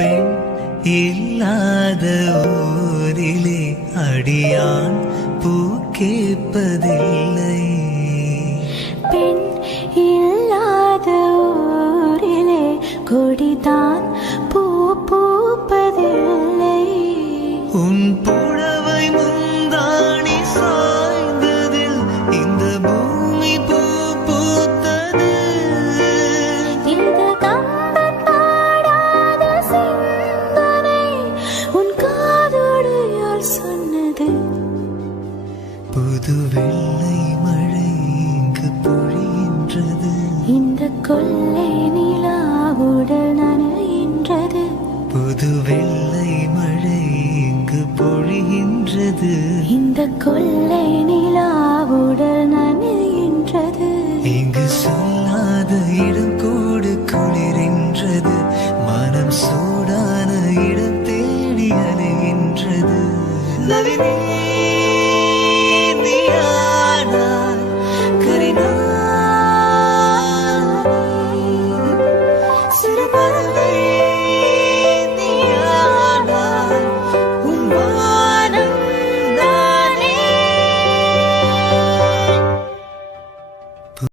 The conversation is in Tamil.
பெண் இல்லாத ஊரிலே அடியான் பூ கேட்பதில்லை. பெண் இல்லாத ஊரிலே கொடிதான் பூ பூப்பதில்லை. உன் புடவை முந்தாணி சாய்ந்ததில் இந்த பூமி பூ பூத்தது. இந்த கம்பன் பாடாத சிந்தனை உன் காதோடு யார் சொன்னது? புது வெள்ளை மழை இங்கு பொழிகின்றது. இந்த கொள்ளை நிலாவுடல் நனைகின்றது. புது வெள்ளை மழை இங்கு பொழிகின்றது. இந்த கொள்ளை நிலாவுடல் நனைகின்றது. இங்கு சொல்லாத இடம் கூடு குளிரின்றது. மனம் சூடான இடம் தேடி அலைகின்றது. நளினி